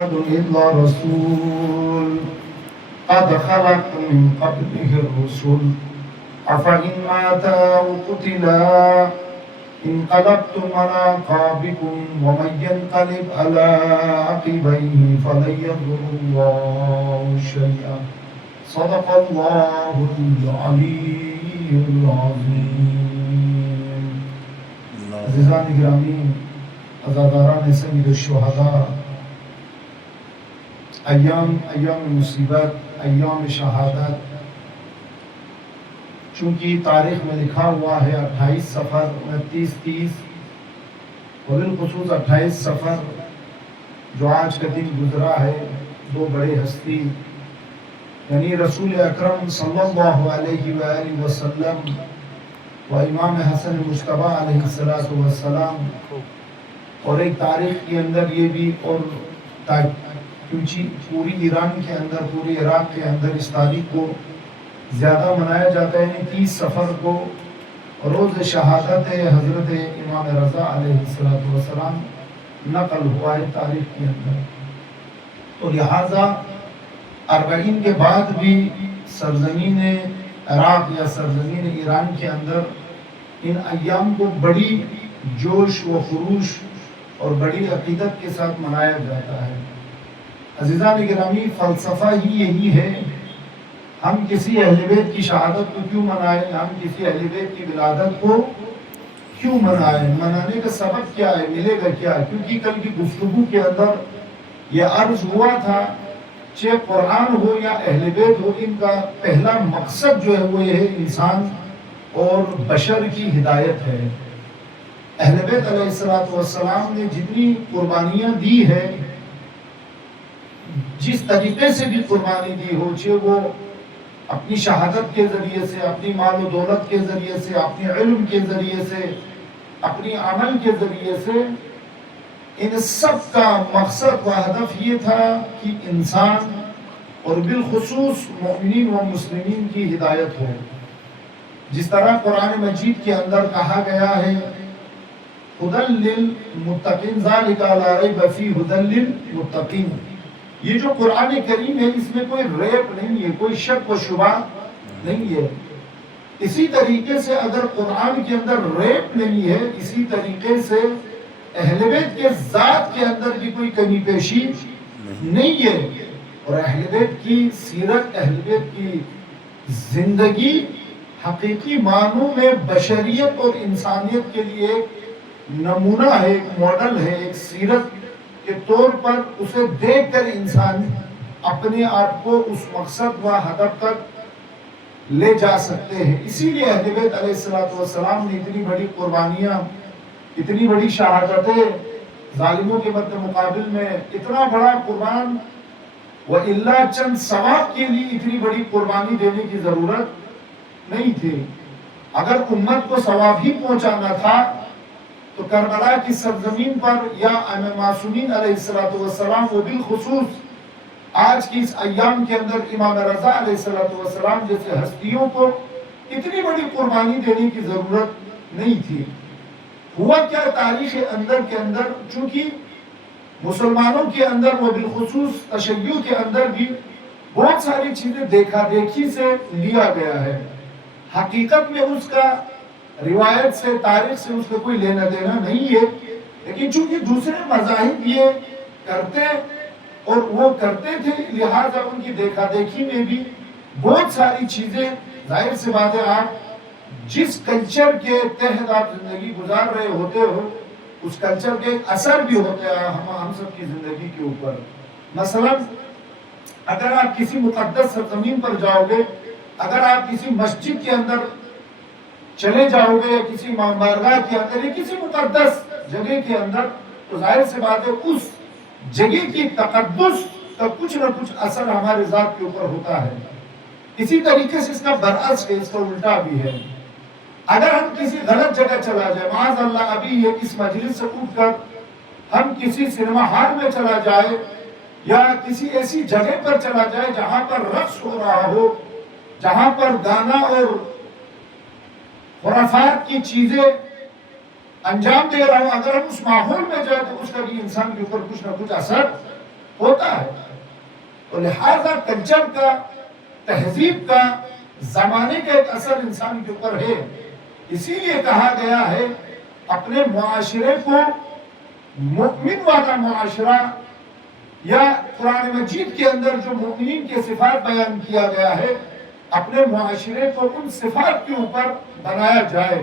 إلا رسول قد خلت من قبله الرسل أفإن مات أو قتلا انقلبتم على أعقابكم ومن ينقلب على عقبيه فلن يضر الله شيئا صدق الله العلي العظيم. عزیزان گرامی، عزاداران سید الشہداء، ایام مصیبت، ایام شہادت، چونکہ تاریخ میں لکھا ہوا ہے 28 سفر 29-30 وبالخصوص 28 سفر جو آج کا دن گزرا ہے، دو بڑے ہستی یعنی رسول اکرم صلی اللہ علیہ وآلہ وسلم و امام حسن مجتبیٰ علیہ السلام، اور ایک تاریخ کے اندر یہ بھی، اور کیونکہ پوری ایران کے اندر، پوری عراق کے اندر اس تاریخ کو زیادہ منایا جاتا ہے، یعنی 30 سفر کو روز شہادت حضرت امام رضا علیہ السلام نقل ہوا ہے تاریخ کے اندر. تو لہٰذا 40 کے بعد بھی سرزمین عراق یا سرزمین ایران کے اندر ان ایام کو بڑی جوش و خروش اور بڑی عقیدت کے ساتھ منایا جاتا ہے. عزیزان گرامی، فلسفہ ہی یہی ہے، ہم کسی اہل بیت کی شہادت کو کیوں منائیں، ہم کسی اہل بیت کی ولادت کو کیوں منائیں، منانے کا سبب کیا ہے، ملے گا کیا؟ کیونکہ کل کی گفتگو کے اندر یہ عرض ہوا تھا، چاہے قرآن ہو یا اہل بیت ہو، ان کا پہلا مقصد جو ہے وہ یہ ہے انسان اور بشر کی ہدایت ہے. اہل بیت علیہ السلام نے جتنی قربانیاں دی ہے، جس طریقے سے بھی قربانی دی ہو، چاہے وہ اپنی شہادت کے ذریعے سے، اپنی مال و دولت کے ذریعے سے، اپنے علم کے ذریعے سے، اپنی عمل کے ذریعے سے، ان سب کا مقصد و ہدف یہ تھا کہ انسان اور بالخصوص مومنین و مسلمین کی ہدایت ہو. جس طرح قرآن مجید کے اندر کہا گیا ہے ہدی للمتقین، ذالک لا ریب فیہ ہدی للمتقین. یہ جو قرآن کریم ہے اس میں کوئی ریب نہیں ہے، کوئی شک و شبہ نہیں ہے. اسی طریقے سے اگر قرآن کے اندر ریب نہیں ہے، اسی طریقے سے اہل بیت کے ذات کے اندر بھی کوئی کمی پیشی نہیں ہے. اور اہل بیت کی سیرت، اہل بیت کی زندگی حقیقی معنوں میں بشریت اور انسانیت کے لیے ایک نمونہ ہے، ایک ماڈل ہے، ایک سیرت کے طور پر اسے دیکھ کر انسان اپنے آپ کو اس مقصد و ہدف تک لے جا سکتے ہیں. اسی لیے اہل بیت علیہ السلام نے اتنی بڑی قربانیاں، اتنی بڑی شہادتیں ظالموں کے مد مقابل میں، اتنا بڑا قربان وَإِلَّا چند ثواب کے لیے اتنی بڑی قربانی دینے کی ضرورت نہیں تھی. اگر امت کو ثواب ہی پہنچانا تھا تو کربلا کی سرزمین پر یا معصومین علیہ السلام و بالخصوص آج کی اس ایام کے اندر امام رضا علیہ السلام جیسے ہستیوں کو اتنی بڑی قربانی دینے کی ضرورت نہیں تھی. ہوا کیا تاریخ اندر کے اندر، چونکہ مسلمانوں کے اندر و بالخصوص تشیع کے اندر بھی بہت ساری چیزیں دیکھا دیکھی سے لیا گیا ہے. حقیقت میں اس کا روایت سے، تاریخ سے اس کا کوئی لینا دینا نہیں ہے، لیکن چونکہ دوسرے مذاہب یہ کرتے اور وہ کرتے تھے، لہٰذا ان کی دیکھا دیکھی میں بھی بہت ساری چیزیں، ظاہر سی بات ہے آپ جس کلچر کے تحت آپ زندگی گزار رہے ہوتے ہو اس کلچر کے اثر بھی ہوتے ہیں ہم سب کی زندگی کے اوپر. مثلا اگر آپ کسی مقدس سرزمین پر جاؤ گے، اگر آپ کسی مسجد کے اندر چلے جاؤ گے، کسی بارگاہ کے اندر یا کسی مقدس جگہ کے اندر، تو ظاہر سی بات ہے اس جگہ کی تقدس کا کچھ نہ کچھ اثر ہمارے ذات کے اوپر ہوتا ہے. اسی طریقے سے اس کا برعکس ہے، اس کا الٹا بھی ہے. اگر ہم کسی غلط جگہ چلا جائے، معاذ اللہ ابھی اس مجلس سے اٹھ کر ہم کسی سینما ہال میں چلا جائے یا کسی ایسی جگہ پر چلا جائے جہاں پر رقص ہو رہا ہو، جہاں پر گانا اور خرافات کی چیزیں انجام دے رہا ہوں، اگر ہم اس ماحول میں جائیں تو اس کا بھی انسان کے اوپر کچھ نہ کچھ اثر ہوتا ہوتا ہے. تو لہذا کلچر کا، تہذیب کا، زمانے کا ایک اثر انسان کے اوپر ہے. اسی لیے کہا گیا ہے اپنے معاشرے کو مؤمن والا معاشرہ، یا قرآن مجید کے اندر جو مومنین کے صفات بیان کیا گیا ہے، اپنے معاشرے کو ان صفات کے اوپر بنایا جائے.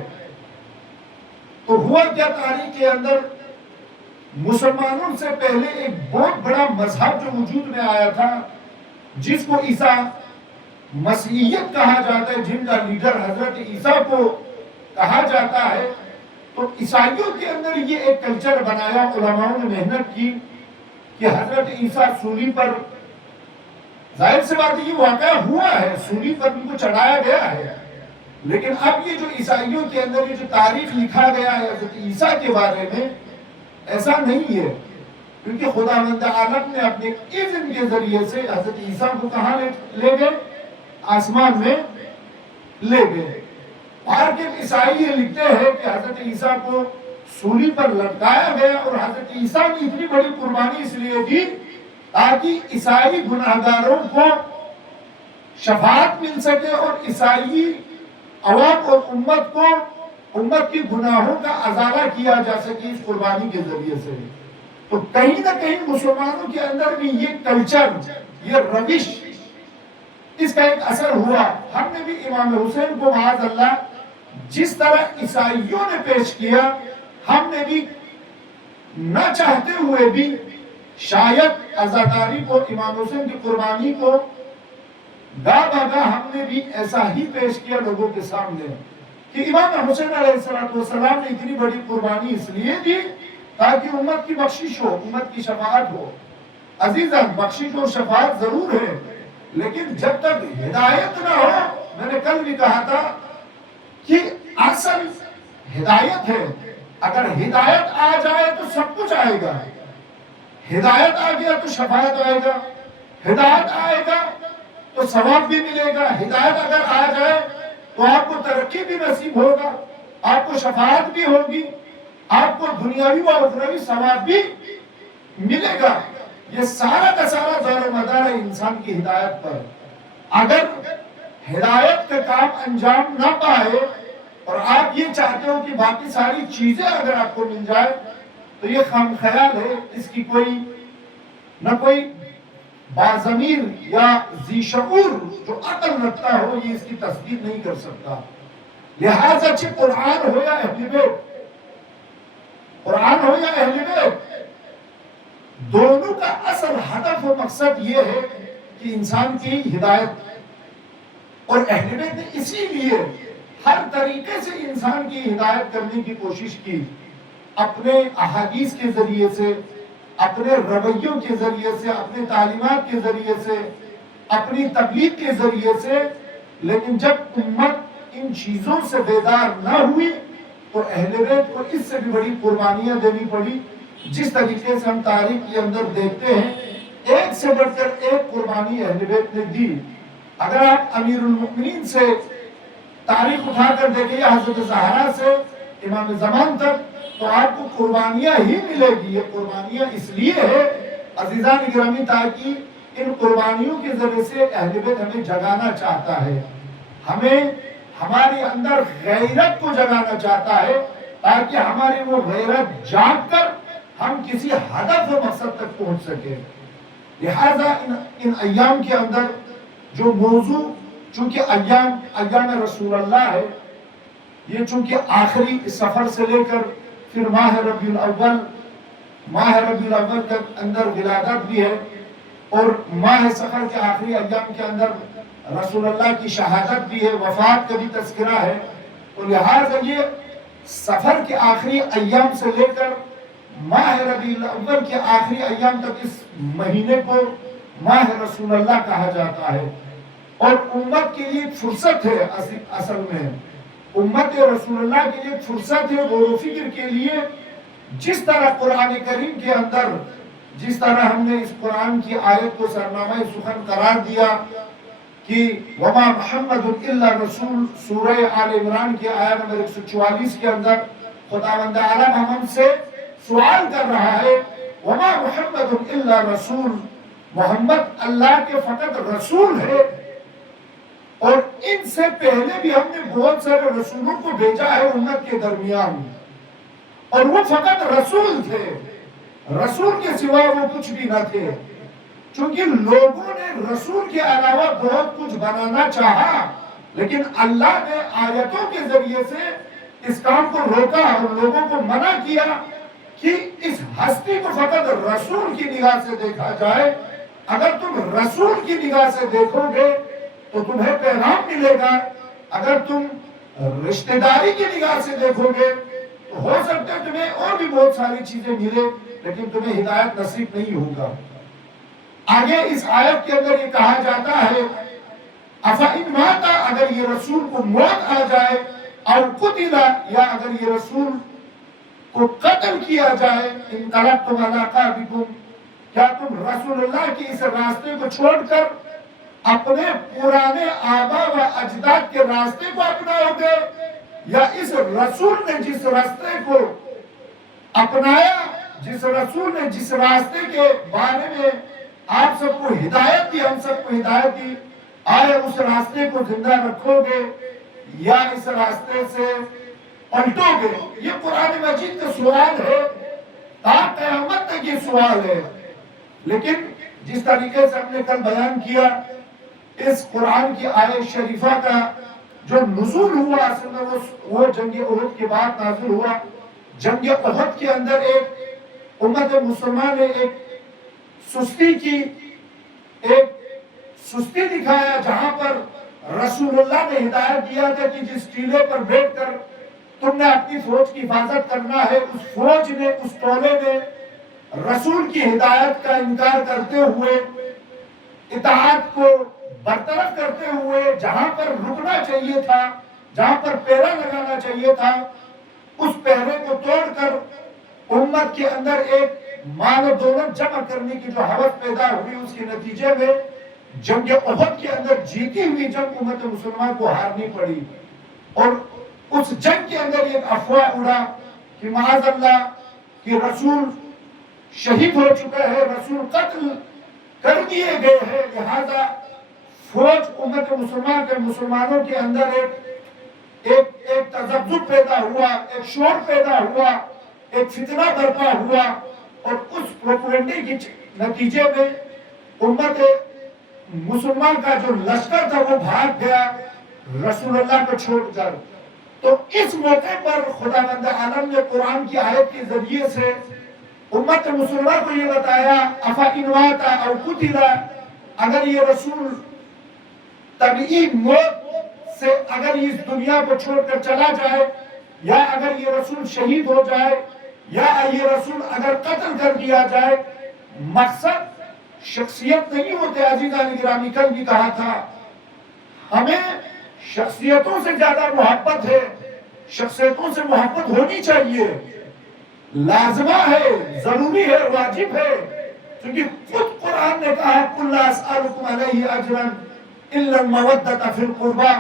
تو ہوا کیا، تاریخ کے اندر مسلمانوں سے پہلے ایک بہت بڑا مذہب جو وجود میں آیا تھا، جس کو عیسیٰ مسیحیت کہا جاتا ہے، جن کا لیڈر حضرت عیسیٰ کو کہا جاتا ہے. تو عیسائیوں کے اندر یہ ایک کلچر بنایا، علماء نے محنت کی کہ حضرت عیسیٰ سولی پر، ظاہر سے بات یہ واقعہ ہوا ہے، سولی پر ان کو چڑھایا گیا ہے. لیکن اب یہ جو عیسائیوں کے اندر یہ جو تاریخ لکھا گیا ہے حضرت عیسیٰ کے بارے میں، ایسا نہیں ہے. کیونکہ خداوند عالم نے اپنے اذن کے ذریعے سے حضرت عیسیٰ کو کہاں لے گئے؟ آسمان میں لے گئے. اور کہ عیسائی یہ لکھتے ہیں کہ حضرت عیسیٰ کو سولی پر لٹکایا گیا، اور حضرت عیسیٰ نے اتنی بڑی قربانی اس لیے دی تاکہ عیسائی گناہگاروں کو شفاعت مل سکے، اور عیسائی عوام اور امت کو، امت کی گناہوں کا ازالہ کیا جا سکے اس قربانی کے ذریعے سے. تو کہیں نہ کہیں مسلمانوں کے اندر بھی یہ کلچر، یہ روش، اس کا ایک اثر ہوا. ہم نے بھی امام حسین کو معاذ اللہ جس طرح عیسائیوں نے پیش کیا، ہم نے بھی نہ چاہتے ہوئے بھی شاید عزاداری کو، امام حسین کی قربانی کو گاہ بگاہ ہم نے بھی ایسا ہی پیش کیا لوگوں کے سامنے کہ امام حسین علیہ السلام نے اتنی بڑی قربانی اس لیے دی تاکہ امت کی بخشش ہو، امت کی شفاعت ہو. عزیزان، بخشش اور شفاعت ضرور ہے، لیکن جب تک ہدایت نہ ہو، میں نے کل بھی کہا تھا کہ اصل ہدایت ہے. اگر ہدایت آ جائے تو سب کچھ آئے گا. ہدایت آ گیا تو شفاعت آئے گا، ہدایت آئے گا تو ثواب بھی ملے گا. ہدایت اگر آ جائے تو آپ کو ترقی بھی نصیب ہوگا، آپ کو شفاعت بھی ہوگی، آپ کو دنیاوی و اخروی ثواب بھی ملے گا. یہ سارا کا سارا دار و مدار ہے انسان کی ہدایت پر. اگر ہدایت کا کام انجام نہ پائے اور آپ یہ چاہتے ہو کہ باقی ساری چیزیں اگر آپ کو مل جائے، تو یہ خام خیال ہے. اس کی کوئی نہ کوئی باضمیر یا ذی شعور جو عقل رکھتا ہو یہ اس کی تصدیق نہیں کر سکتا. لہذا چاہے قرآن ہو یا اہل بیت، قرآن ہو یا اہل بیت، دونوں کا اصل ہدف و مقصد یہ ہے کہ انسان کی ہدایت. اور اہل بیت نے اسی لیے ہر طریقے سے انسان کی ہدایت کرنے کی کوشش کی، اپنے احادیث کے ذریعے سے، اپنے رویوں کے ذریعے سے، اپنے تعلیمات کے ذریعے سے، اپنی تبلیغ کے ذریعے سے. لیکن جب امت ان چیزوں سے بیدار نہ ہوئی تو اہل بیت کو اس سے بھی بڑی قربانیاں دینی پڑی. جس طریقے سے ہم تاریخ کے اندر دیکھتے ہیں، ایک سے بڑھ کر ایک قربانی اہل بیت نے دی. اگر آپ امیر المؤمنین سے تاریخ اٹھا کر دیکھیں، حضرت زہرا سے امام زمان تک، تو آپ کو قربانیاں ہی ملے گی. یہ قربانیاں اس لیے ہے عزیزان گرامی تاکہ ان قربانیوں کے ذریعے سے اہل بیت ہمیں جگانا چاہتا ہے، ہمیں ہمارے اندر غیرت کو جگانا چاہتا ہے تاکہ ہماری وہ غیرت جاگ کر ہم کسی ہدف و مقصد تک پہنچ سکیں. لہذا ان ایام کے اندر جو موضوع، چونکہ ایام رسول اللہ ہے، یہ چونکہ آخری سفر سے لے کر پھر ماہ ربیع الاول کے اندر ولادت بھی ہے، اور ماہ سفر کے آخری ایام کے اندر رسول اللہ کی شہادت بھی ہے، وفات کا بھی تذکرہ ہے. تو لہٰذا یہ سفر کے آخری ایام سے لے کر ماہ ربیع الاول کے آخری ایام تک اس مہینے کو ماہ رسول اللہ کہا جاتا ہے. اور امت کے لیے فرصت ہے، اصل میں امت رسول اللہ کے لیے فرصت ہے غور و فکر کے لیے. جس طرح قرآن کریم کے اندر، جس طرح ہم نے اس قرآن کی آیت کو سرنامہ سخن قرار دیا کہ وما محمد الا رسول، سورہ آل عمران کی آیت نمبر 144 کے اندر خداوند عالم ہم سے سوال کر رہا ہے وما محمد الا رسول، محمد اللہ کے فقط رسول ہے، اور ان سے پہلے بھی ہم نے بہت سارے رسولوں کو بھیجا ہے امت کے درمیان، اور وہ فقط رسول تھے، رسول کے سوا وہ کچھ بھی نہ تھے۔ چونکہ لوگوں نے رسول کے علاوہ بہت کچھ بنانا چاہا، لیکن اللہ نے آیتوں کے ذریعے سے اس کام کو روکا اور لوگوں کو منع کیا کہ اس ہستی کو فقط رسول کی نگاہ سے دیکھا جائے۔ اگر تم رسول کی نگاہ سے دیکھو گے تو تمہیں پیغام ملے گا، اگر تم رشتہ داری کی نگاہ سے دیکھو گے تو ہو سکتا ہے تمہیں اور بھی بہت ساری چیزیں ملے، لیکن تمہیں ہدایت نصیب نہیں ہوگا۔ آگے اس آیت کے اندر یہ کہا جاتا ہے افَإِن مَاتَ، اگر یہ رسول کو موت آ جائے، اور قتل، یا اگر یہ رسول کو قتل کیا جائے، انقلبتم علی اعقابکم، کیا تم رسول اللہ کی اس راستے کو چھوڑ کر اپنے پرانے آباء و اجداد کے راستے کو اپناؤ گے، یا اس رسول نے جس راستے کو اپنایا، جس رسول نے جس راستے کے بارے میں آپ سب کو ہدایت دی، ہم سب کو ہدایت دی، آیا اس راستے کو زندہ رکھو گے یا اس راستے سے پلٹو گے؟ یہ قرآن مجید کا سوال ہے، تا قیامت تک یہ سوال ہے۔ لیکن جس طریقے سے ہم نے کل بیان کیا، اس قرآن کی آیت شریفہ کا جو نزول ہوا اصل میں وہ جنگ احد کے بعد نازل ہوا۔ جنگ احد کے اندر ایک امت مسلمان نے ایک سستی کی، ایک سستی دکھایا، جہاں پر رسول اللہ نے ہدایت دیا تھا کہ جس ٹیلے پر بیٹھ کر تم نے اپنی فوج کی حفاظت کرنا ہے، اس فوج نے، اس ٹولے نے رسول کی ہدایت کا انکار کرتے ہوئے، اطاعت کو برطرف کرتے ہوئے، جہاں پر رکنا چاہیے تھا، جہاں پر پہرا لگانا چاہیے تھا، اس پہرے کو توڑ کر امت کے اندر ایک مال و دولت جمع کرنے کی جو حوث پیدا ہوئی، اس کے نتیجے میں جنگ احد کے اندر جیتی ہوئی جنگ امت مسلمان کو ہارنی پڑی۔ اور اس جنگ کے اندر ایک افواہ اڑا کہ معاذ اللہ کہ رسول شہید ہو چکا ہے، رسول قتل کر دیے گئے ہیں، لہذا فوج امت مسلمان کے مسلمانوں کے اندر ایک تذبذب پیدا ہوا، ایک شور پیدا ہوا، ایک فتنہ برپا ہوا، اور اس پروپیگنڈے کے نتیجے میں امت مسلمان کا جو لشکر تھا وہ بھاگ گیا رسول اللہ کو چھوڑ کر۔ تو اس موقع پر خداوند عالم نے قرآن کی آیت کے ذریعے سے امت مسلمان کو یہ بتایا افَإِن مَاتَ أَوْ قُتِلَ، اگر یہ رسول طبعی موت سے اگر اس دنیا کو چھوڑ کر چلا جائے، یا اگر یہ رسول شہید ہو جائے، یا یہ رسول اگر قتل کر دیا جائے، مقصد شخصیت نہیں ہوتے۔ عزیزان گرامی، کل بھی کہا تھا ہمیں شخصیتوں سے زیادہ محبت ہے، شخصیتوں سے محبت ہونی چاہیے، لازمہ ہے، ضروری ہے، واجب ہے، کیونکہ خود قرآن نے کہا قُلْ لَا أَسْأَلُكُمْ عَلَيْهِ أَجْرًا إِلَّا الْمَوَدَّةَ فِي الْقُرْبَى،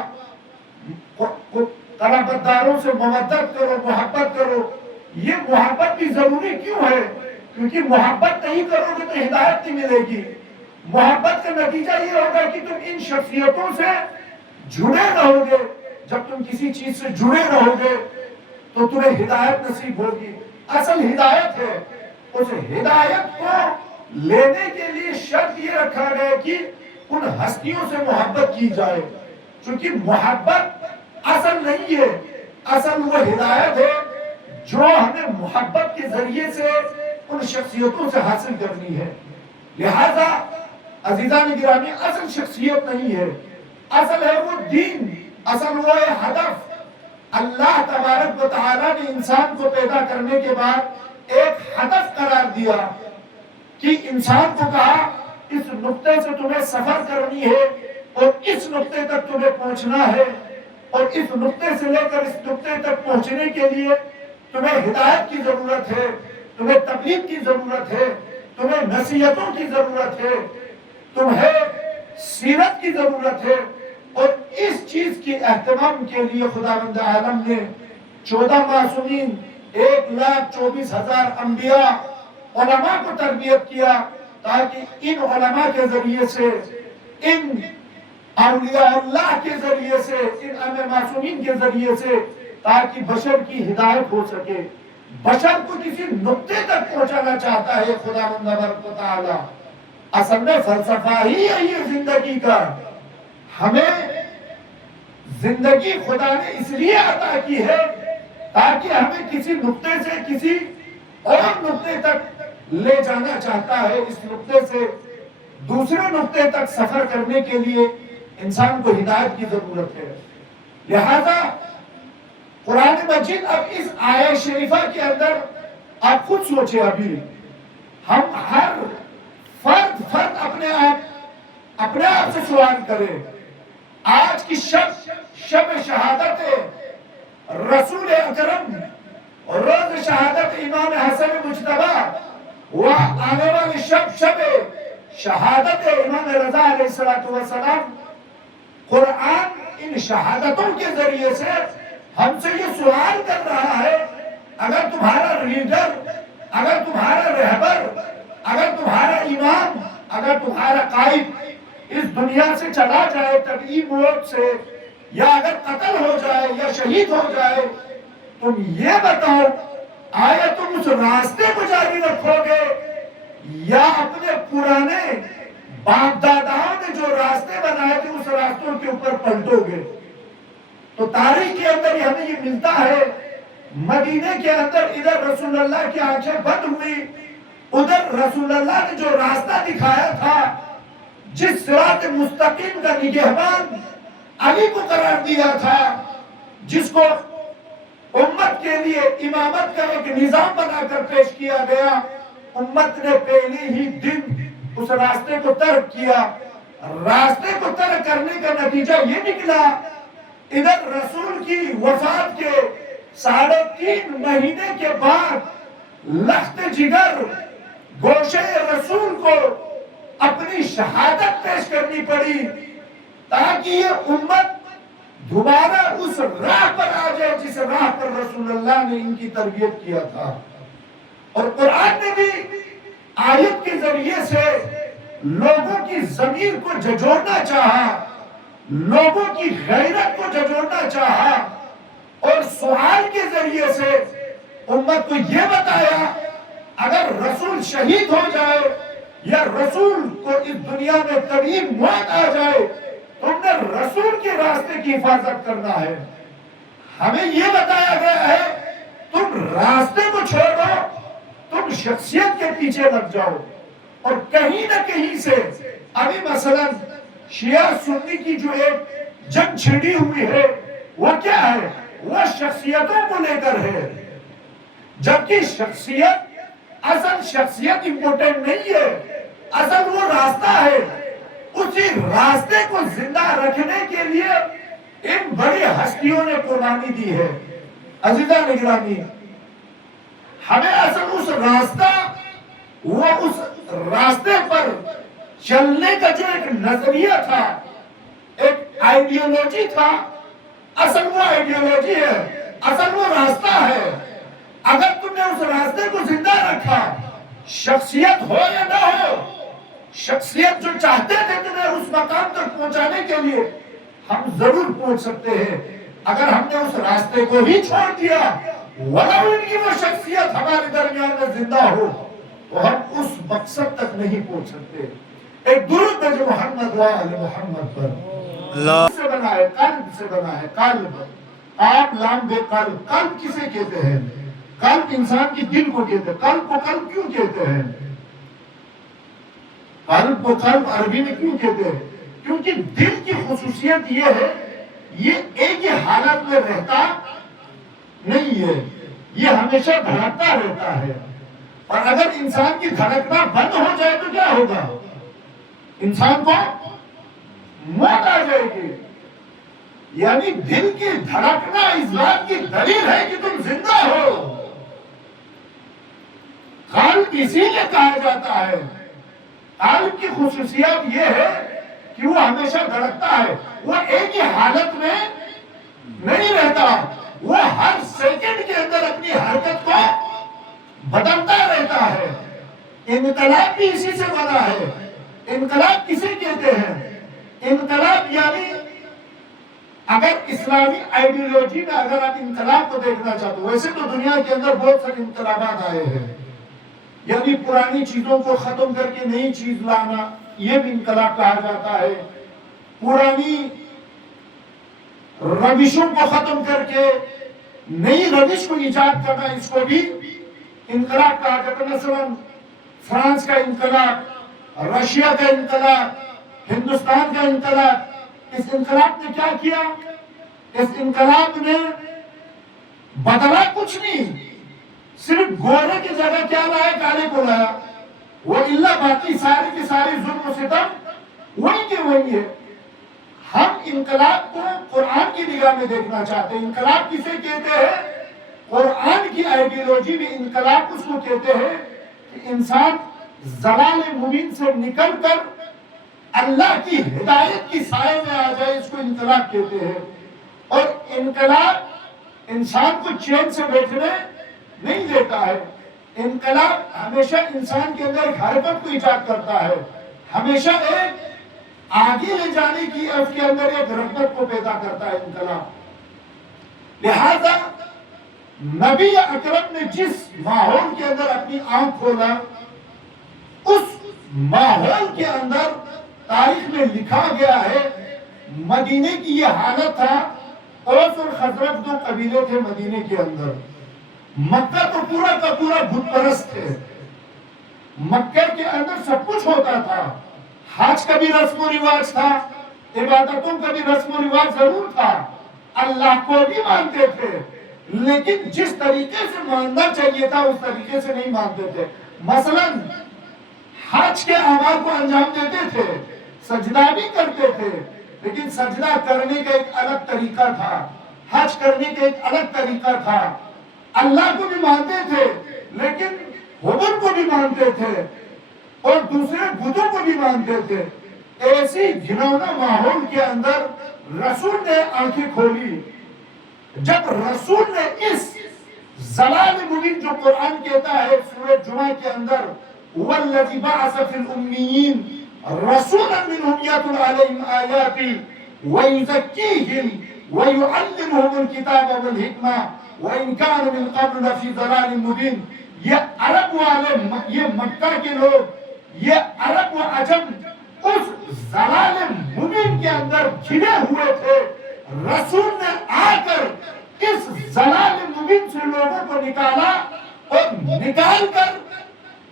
قرابت داروں سے مودت کرو، محبت کرو۔ یہ محبت بھی ضروری کیوں ہے؟ کیونکہ محبت نہیں کرو گے تو ہدایت نہیں ملے گی۔ محبت کا نتیجہ یہ ہوگا کہ تم ان شخصیتوں سے جڑے رہو گے، جب تم کسی چیز سے جڑے رہو گے تو تمہیں ہدایت نصیب ہوگی۔ اصل ہدایت ہے، اس ہدایت کو لینے کے لیے شرط یہ رکھا گیا کہ ان ہستیوں سے محبت کی جائے، چونکہ محبت اصل نہیں ہے، اصل وہ ہدایت ہے جو ہمیں محبت کے ذریعے سے ان شخصیتوں سے حاصل کرنی ہے۔ لہذا عزیزان گرامی، اصل شخصیت نہیں ہے، اصل ہے وہ دین، اصل وہ ہے ہدف۔ اللہ تبارک و تعالیٰ نے انسان کو پیدا کرنے کے بعد ایک ہدف قرار دیا کہ انسان کو کہا اس نقطے سے تمہیں سفر کرنی ہے اور اس نقطے تک تمہیں پہنچنا ہے، اور اس نقطے سے لے کر اس نقطے تک پہنچنے کے لیے تمہیں ہدایت کی ضرورت ہے، تمہیں تبلیغ کی ضرورت ہے، تمہیں نصیحتوں کی ضرورت ہے، تمہیں سیرت کی ضرورت ہے۔ اور اس چیز کی اہتمام کے لیے خداوند عالم نے 14 معصومین، 1,24,000 انبیاء، علماء کو تربیت کیا تاکہ ان علماء کے ذریعے سے، ان اولیاء اللہ کے ذریعے سے، ان ائمہ معصومین کے ذریعے سے، تاکہ بشر کی ہدایت ہو سکے۔ بشر کو کسی نقطے تک پہنچانا چاہتا ہے خداوند تبارک و تعالی۔ اصل میں فلسفہ ہی ہے یہ زندگی کا۔ ہمیں زندگی خدا نے اس لیے عطا کی ہے تاکہ ہمیں کسی نقطے سے کسی اور نقطے تک لے جانا چاہتا ہے۔ اس نقطے سے دوسرے نقطے تک سفر کرنے کے لیے انسان کو ہدایت کی ضرورت ہے۔ لہذا قرآن مجید اب اس آیت شریفہ کے اندر آپ خود سوچیں، ابھی ہم ہر فرد اپنے آپ سے سوال کریں، آج کی شب شہادت رسول اکرم، روز شہادت امام حسن مجتبی، و آنے والی شب شہادت امام رضا علیہ السلام، قرآن ان شہادتوں کے ذریعے سے ہم سے یہ سوال کر رہا ہے، اگر تمہارا لیڈر، اگر تمہارا رہبر، اگر تمہارا امام، اگر تمہارا قائد اس دنیا سے چلا جائے طبعی موت سے، یا اگر قتل ہو جائے یا شہید ہو جائے، تم یہ بتاؤ آیا تم اس راستے کو جاری رکھو گے یا اپنے پرانے باپ داداؤں نے جو راستے بنائے تھے اس راستوں کے اوپر پلٹو گے؟ تو تاریخ کے اندر ہمیں یہ ملتا ہے، مدینے کے اندر ادھر رسول اللہ کی آنکھیں بند ہوئی، ادھر رسول اللہ نے جو راستہ دکھایا تھا، جس صراط مستقیم کا نگہبان علی کو قرار دیا تھا، جس کو امت کے لیے امامت کا ایک نظام بنا کر پیش کیا گیا، امت نے پہلے ہی دن اس راستے کو ترک کیا۔ راستے کو ترک کرنے کا نتیجہ یہ نکلا، ادھر رسول کی وفات کے 3.5 مہینے کے بعد لخت جگر گوشے رسول کو اپنی شہادت پیش کرنی پڑی تاکہ یہ امت دوبارہ اس راہ پر آ جائے جس راہ پر رسول اللہ نے ان کی تربیت کیا تھا۔ اور قرآن نے بھی آیت کے ذریعے سے لوگوں کی ضمیر کو جھنجھوڑنا چاہا، لوگوں کی غیرت کو جھنجھوڑنا چاہا، اور سوال کے ذریعے سے امت کو یہ بتایا، اگر رسول شہید ہو جائے یا رسول کو اس دنیا میں طبعی موت آ جائے، تم نے رسول کے راستے کی حفاظت کرنا ہے۔ ہمیں یہ بتایا گیا ہے تم راستے کو چھوڑو، تم شخصیت کے پیچھے لگ جاؤ۔ اور کہیں نہ کہیں سے ابھی مثلا شیعہ سنی کی جو ایک جنگ چھڑی ہوئی ہے، وہ کیا ہے؟ وہ شخصیتوں کو لے کر ہے، جبکہ اصل شخصیت امپورٹنٹ نہیں ہے، اصل وہ راستہ ہے۔ اسی راستے کو زندہ رکھنے کے لیے ان بڑی ہستیوں نے قربانی دی ہے۔ عزیزہ نگرامی، ہمیں اصل اس راستے پر چلنے کا جو ایک نظریہ تھا، ایک آئیڈیالوجی تھا، اصل وہ آئیڈیالوجی ہے، اصل وہ راستہ ہے۔ اگر تم نے اس راستے کو زندہ رکھا، شخصیت ہو یا نہ ہو، شخصیت جو چاہتے تھے تمہیں اس مقام تک پہنچانے کے لیے، ہم ضرور پہنچ سکتے ہیں۔ اگر ہم نے اس راستے کو ہی چھوڑ دیا، ولو ان کی وہ شخصیت ہمارے درمیان میں زندہ ہو، تو ہم اس مقصد تک نہیں پہنچ سکتے۔ ایک درود ہے جو محمد و آل محمد پر سے بنا ہے، قلب سے بنا ہے، قلب، آپ لام بے قلب۔ قلب کسے کہتے ہیں؟ قلب انسان کی دل کو کہتے ہیں۔ قلب کو قلب کیوں کہتے ہیں؟ قلب کو قلب عربی میں کیوں کہتے ہیں؟ کیونکہ دل کی خصوصیت یہ ہے، یہ ایک ہی حالت میں رہتا نہیں ہے، یہ ہمیشہ دھڑکتا رہتا ہے۔ اور اگر انسان کی دھڑکنا بند ہو جائے تو کیا ہوگا؟ انسان کو موت آ جائے گی۔ یعنی دل کی دھڑکنا اس بات کی دلیل ہے کہ تم زندہ ہو۔ قلب اسی لیے کہا جاتا ہے، قلب کی خصوصیت یہ ہے کہ وہ ہمیشہ دھڑکتا ہے، وہ ایک ہی حالت میں نہیں رہتا، وہ ہر سیکنڈ کے اندر اپنی حرکت کو بدلتا رہتا ہے۔ انقلاب بھی اسی سے بنا ہے۔ انقلاب کسے کہتے ہیں؟ انقلاب یعنی اگر اسلامی آئیڈیولوجی میں اگر آپ انقلاب کو دیکھنا چاہتے ہو، ویسے تو دنیا کے اندر بہت سارے انقلابات آئے ہیں، یعنی پرانی چیزوں کو ختم کر کے نئی چیز لانا، یہ بھی انقلاب کہا جاتا ہے۔ پرانی روشوں کو ختم کر کے نئی روش کو ایجاد کرنا، اس کو بھی انقلاب کہا جاتا ہے۔ مثلا فرانس کا انقلاب، رشیا کا انقلاب، ہندوستان کا انقلاب۔ اس انقلاب نے کیا کیا؟ اس انقلاب نے بدلا کچھ نہیں، صرف گورے کی جگہ کیا لایا؟ کالے کو لایا۔ وہ اللہ باقی سارے کے سارے ظلم و ستم وہی کے وہی ہے۔ ہم انقلاب کو قرآن کی نگاہ میں دیکھنا چاہتے ہیں۔ انقلاب کسے کہتے ہیں؟ قرآن کی آئیڈیولوجی میں انقلاب اس کو کہتے ہیں کہ انسان ضلال مبین سے نکل کر اللہ کی ہدایت کی سائے میں آ جائے، اس کو انقلاب کہتے ہیں۔ اور انقلاب انسان کو چین سے بیٹھنے نہیں دیتا ہے۔ انقلاب ہمیشہ انسان کے اندر ایک حرکت کو ایجاد کرتا ہے، ہمیشہ ایک آگے لے جانے کی، اس کے اندر ایک رغبت کو پیدا کرتا ہے انقلاب۔ لہذا نبی اکرم نے جس ماحول کے اندر اپنی آنکھ کھولا، اس ماحول کے اندر تاریخ میں لکھا گیا ہے، مدینے کی یہ حالت تھا۔ اوس اور خزرج دو قبیلے تھے مدینے کے اندر۔ مکہ تو پورا کا پورا بت پرست تھے، مکہ کے اندر سب کچھ ہوتا تھا، حج کا بھی رسم و رواج تھا، عبادتوں کا بھی رسم و رواج ضرور تھا، اللہ کو بھی مانتے تھے، لیکن جس طریقے سے ماننا چاہیے تھا اس طریقے سے نہیں مانتے تھے۔ مثلا حج کے اعمال کو انجام دیتے تھے، سجدہ بھی کرتے تھے، لیکن سجدہ کرنے کا ایک الگ طریقہ تھا، حج کرنے کا ایک الگ طریقہ تھا۔ اللہ کو بھی مانتے تھے لیکن حبر کو بھی مانتے تھے اور دوسرے بتوں کو بھی مانتے تھے۔ ایسی گھنونا ماحول کے اندر رسول نے آنکھیں کھولی۔ جب رسول نے اس ضلال مبین جو قرآن کہتا ہے سورہ جمعہ کے اندر، وَالَّذِي بَعَثَ فِي الْأُمِّيِّينَ رَسُولًا مِّنْهُمْ يَتْلُو عَلَيْهِمْ آيَاتِهِ وَيُزَكِّيهِمْ وَيُعَلِّمُهُمُ الْكِتَابَ وَالْحِكْمَةَ وَإِنْ كَانُوا مِنْ قَبْلُ لَفِي ضَلَالٍ مُبِينٍ۔ یہ عرب والے، یہ مکہ کے لوگ، یہ عرب و عجم اس ضلال مبین کے اندر گھرے ہوئے تھے۔ رسول نے آ کر اس ضلال مبین سے لوگوں کو نکالا اور نکال کر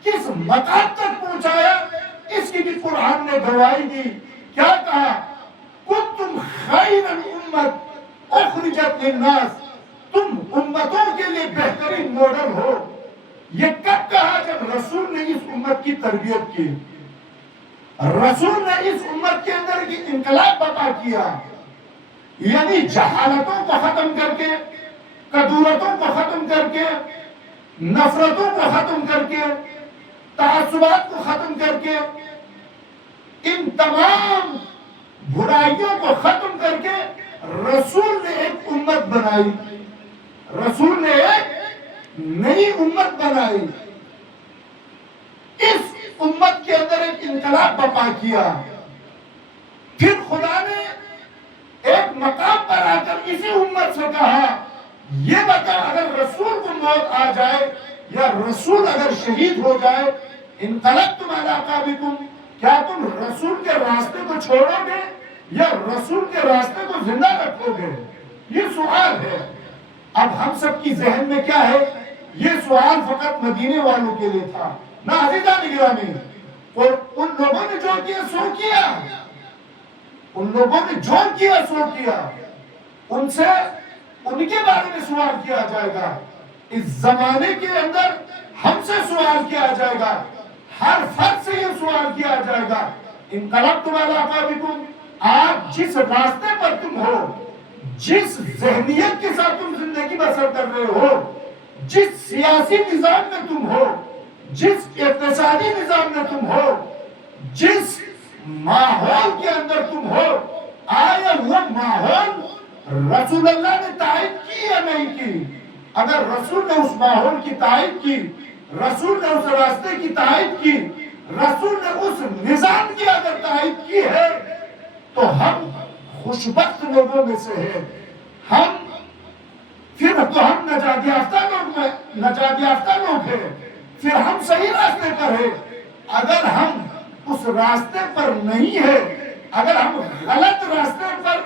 کس مقام تک پہنچایا، اس کی بھی قرآن نے گواہی دی۔ کیا کہا؟ کنتم خیر الامت اخرجت للناس، تم امتوں کے لیے بہترین ماڈل ہو۔ یہ کب کہا؟ جب رسول نے اس امت کی تربیت کی، رسول نے اس امت کے اندر کی انقلاب برپا کیا، یعنی جہالتوں کو ختم کر کے، کدورتوں کو ختم کر کے، نفرتوں کو ختم کر کے، تعصبات کو ختم کر کے، ان تمام برائیوں کو ختم کر کے رسول نے ایک امت بنائی، رسول نے ایک نئی امت بنائی، اس امت کے اندر ایک انقلاب برپا کیا۔ پھر خدا نے ایک مقام پر آ کر اسی امت سے کہا، یہ بتا اگر رسول کو موت آ جائے یا رسول اگر شہید ہو جائے، انقلبتم علی اعقابکم، کیا تم رسول کے راستے کو چھوڑو گے یا رسول کے راستے کو زندہ رکھو گے؟ یہ سوال ہے۔ اب ہم سب کی ذہن میں کیا ہے؟ یہ سوال فقط مدینے والوں کے لیے تھا، نہ عزیزان گرامی، اور ان لوگوں نے جو کیا سو کیا، ان لوگوں نے جو کیا سو کیا، ان سے ان کے بارے میں سوال کیا جائے گا۔ اس زمانے کے اندر ہم سے سوال کیا جائے گا، ہر فرد سے یہ سوال کیا جائے گا۔ انقلبتم علی اعقابکم، آپ جس راستے پر تم ہو، جس ذہنیت کے ساتھ تم زندگی بسر کر رہے ہو، جس سیاسی نظام میں تم ہو، جس اقتصادی نظام میں تم ہو، جس ماحول کے اندر تم ہو، آیا وہ ماحول رسول اللہ نے تائید کی یا نہیں کی؟ اگر رسول نے اس ماحول کی تائید کی، رسول نے اس راستے کی تائید کی، رسول نے اس نظام کی اگر تائید کی ہے تو ہم خوشبخت لوگوں میں سے ہیں، ہم پھر تو ہم نجات یافتہ لوگ ہیں، پھر ہم صحیح راستے پر ہیں۔ اگر ہم اس راستے پر نہیں ہے، اگر ہم غلط راستے پر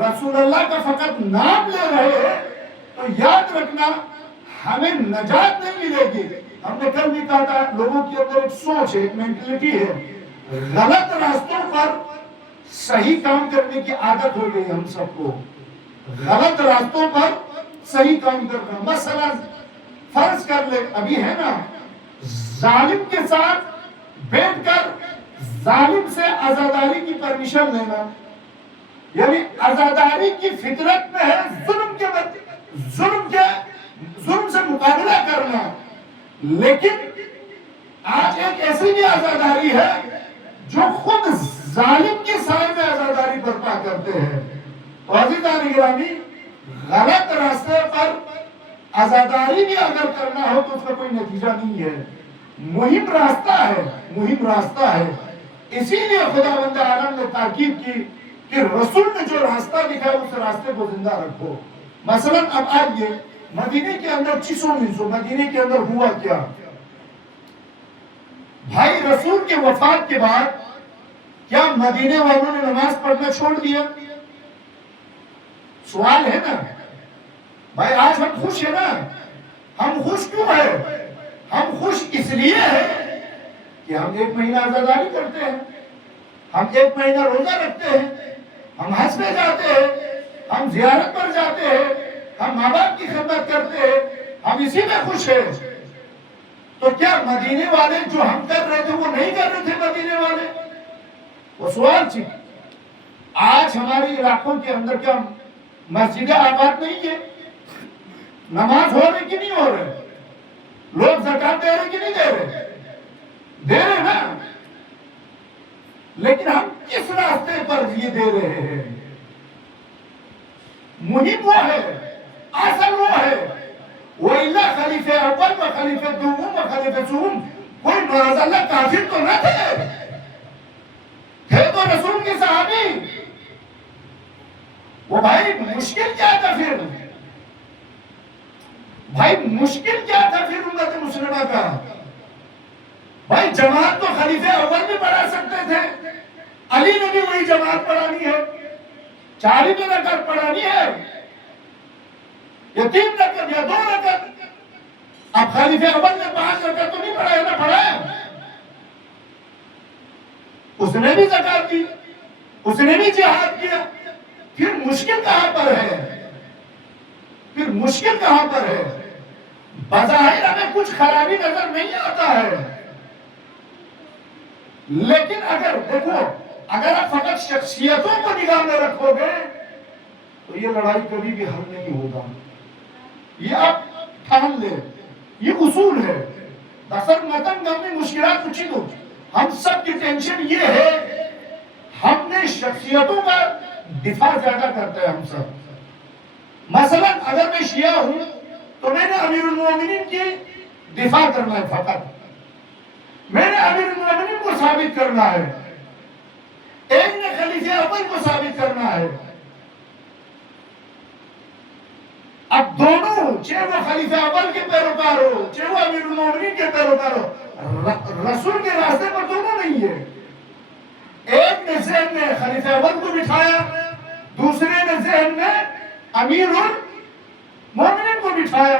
رسول اللہ کا فقط نام لے رہے ہیں تو یاد رکھنا ہمیں نجات نہیں ملے گی۔ ہم نے کل بھی کہا تھا لوگوں کی اندر ایک سوچ ہے، ایک مینٹلٹی ہے، غلط راستوں پر صحیح کام کرنے کی عادت ہو گئی ہم سب کو، غلط راستوں پر صحیح کام کرنا۔ مثلا فرض کر لے، ابھی ہے نا، ظالم کے ساتھ بیٹھ کر ظالم سے عزاداری کی پرمیشن لینا، یعنی عزاداری کی فطرت میں ہے ظلم سے مقابلہ کرنا، لیکن آج ایک ایسی بھی عزاداری ہے جو خود ظالم کے سائے میں عزاداری برپا کرتے ہیں۔ تو عزیزان گرامی، غلط راستے پر عزاداری بھی اگر کرنا ہو تو اس کا کوئی نتیجہ نہیں ہے، مہم راستہ ہے۔ اسی لیے خداوند عالم نے تاکید کی کہ رسول نے جو راستہ دکھایا اس راستے کو زندہ رکھو۔ مثلا اب آئیے مدینے کے اندر مدینے کے اندر ہوا کیا؟ بھائی رسول کے وفات کے بعد کیا مدینے والوں نے نماز پڑھنا چھوڑ دیا؟ سوال ہے نا بھائی، آج ہم خوش ہیں نا، ہم خوش کیوں ہیں؟ ہم خوش اس لیے ہیں کہ ہم 1 مہینہ عزاداری کرتے ہیں، ہم 1 مہینہ روزہ رکھتے ہیں، ہم حج پہ جاتے ہیں، ہم زیارت پر جاتے ہیں، ہم ماں باپ کی خدمت کرتے ہیں، ہم اسی میں خوش ہیں۔ تو کیا مدینے والے جو ہم کر رہے تھے وہ نہیں کر رہے تھے مدینے والے؟ وہ سوال تھی۔ آج ہمارے علاقوں کے اندر کیا مسجدیں آباد نہیں ہے؟ نماز ہو رہی کہ نہیں ہو رہے؟ لوگ زکات دے رہے کہ نہیں دے رہے؟ دے رہے نا، لیکن ہم کس راستے پر یہ دے رہے ہیں؟ مہم وہ ہے، اصل وہ ہے۔ وَإِلَّا خلیفہ اول و خلیفہ دوم و خلیفہ سوم کوئی معاذ اللہ کافر تو نہ تھے تو رسول کے صحابی۔ وہ بھائی مشکل کیا تھا پھر؟ امت مسلمہ کا؟ بھائی جماعت تو خلیفہ اول بھی پڑھا سکتے تھے، علی نے بھی وہی جماعت پڑھانی ہے، 4 ہی رکعت پڑھانی ہے، یا 3 رکعت یا 2 رکعت۔ اب خلیفہ اول نے 5 رکعت تو نہیں پڑھایا نہ پڑھایا، اس نے بھی زکات دی، اس نے بھی جہاد کیا۔ پھر مشکل کہاں پر ہے؟ بظاہر ہمیں کچھ خرابی نظر نہیں آتا ہے، لیکن اگر دیکھو، اگر آپ فقط شخصیتوں کو نگاہ میں رکھو گے تو یہ لڑائی کبھی بھی حل نہیں ہوگا۔ یہ آپ ٹھان لیں، یہ اصول ہے۔ دسر متن گامی مشکلات کچھ ہی دو، ہم سب کی ٹینشن یہ ہے، ہم نے شخصیتوں کا دفاع زیادہ کرتے ہیں ہم سب۔ مثلا اگر میں شیعہ ہوں تو میں نے امیر المومنین کی دفاع کرنا ہے، فقط میں نے امیر المومنین کو ثابت کرنا ہے، ایک نے خلیفہ اول کو ثابت کرنا ہے۔ اب دونوں، چاہے وہ خلیفہ اول کے پیروکار ہو، چاہے وہ امیر المومنین کے پیروکار ہو، رسول کے راستے پر دونوں نہیں ہے۔ ایک نے ذہن میں خلیفہ اول کو بٹھایا، دوسرے نے ذہن میں امیر المومنین کو بٹھایا،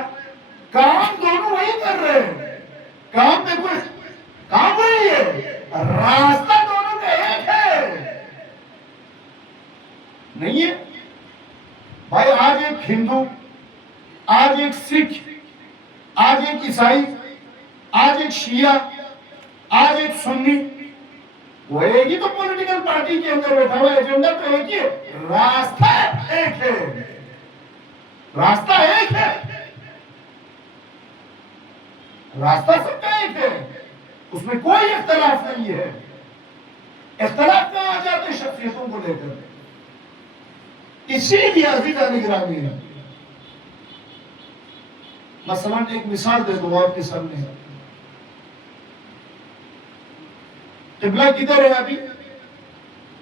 کام دونوں وہی کر رہے ہیں، کام میں کوئی کام وہی ہے، راستہ دونوں کا ایک ہے، نہیں ہے؟ بھائی آج ایک ہندو، آج ایک سکھ، آج ایک عیسائی، آج ایک شیعہ، آج ایک سنی، وہ ایک ہی تو پولیٹیکل پارٹی کے اندر بیٹھا ہوا، ایجنڈا تو ایک ہی ہے، راستہ ایک ہے، راستہ ایک ہے، راستہ سب کا ایک ہے، اس میں کوئی اختلاف نہیں ہے۔ اختلاف کہاں آ جاتے ہیں؟ شخصیتوں کو لے کر۔ اسی لیے عزیزان گرامی ہے، مثلا ایک مثال دے دو آپ کے سامنے، قبلہ کدھر ہے ابھی؟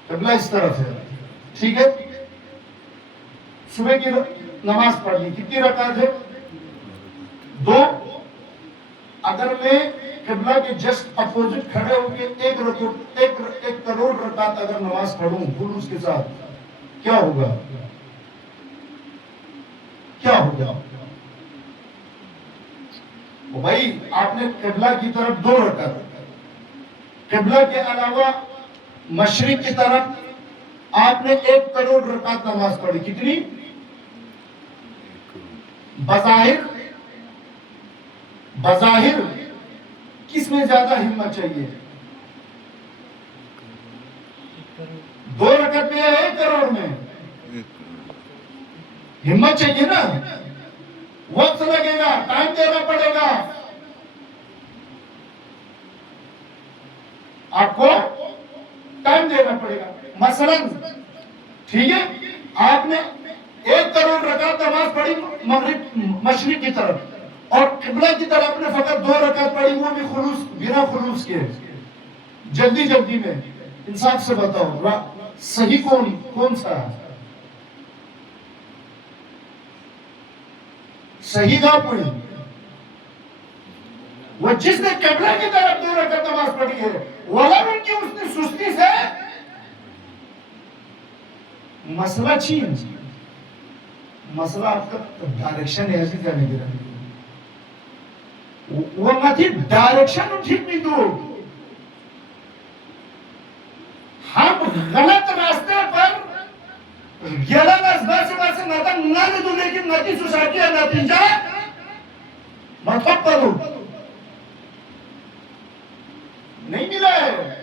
قبلہ اس طرف ہے، ٹھیک ہے؟ صبح کی نماز پڑھ لی، کتنی رکعت ہے؟ 2۔ اگر میں قبلہ کے جسٹ اپوزٹ کھڑے ہو کے ایک کروڑ رکعت اگر نماز پڑھوں خلوص کے ساتھ، کیا ہوگا؟ کیا ہوگا؟ بھائی آپ نے قبلہ کی طرف 2 رکعت، قبلہ کے علاوہ مشرق کی طرف آپ نے 1 کروڑ رکعت نماز پڑھی، کتنی؟ بظاہر کس میں زیادہ ہمت چاہیے؟ 2 رکعت میں یا 1 کروڑ میں؟ ہمت چاہیے نا، وقت لگے گا، ٹائم دینا پڑے گا آپ کو، ٹائم دینا پڑے گا۔ مثلا ٹھیک ہے، آپ نے 1 کروڑ رکعت نماز پڑھی مشرق کی طرف، اور قبلہ کی طرف آپ نے فقط 2 رکعت پڑھی، وہ بھی خلوص، بنا خلوص کے، جلدی میں۔ انصاف سے بتاؤ صحیح کون سا ہے؟ صحیح کا پڑھی وہ جس نے قبلہ کی طرف 2 رکعت نماز پڑھی ہے، ولن ان کی اس نے سستی سے مسئلہ چین، مسئلہ آپ کا ڈائریکشن ہے، ایسی جانے کی رہی وہ مطی ڈائریکشن ٹھیک نہیں دو، ہم غلط راستے پر گیلہ نزبہ سے نتن نہ دو، لیکن نتی سوسائٹی ہے نتیجہ مطلب پڑھو نہیں ملا ہے۔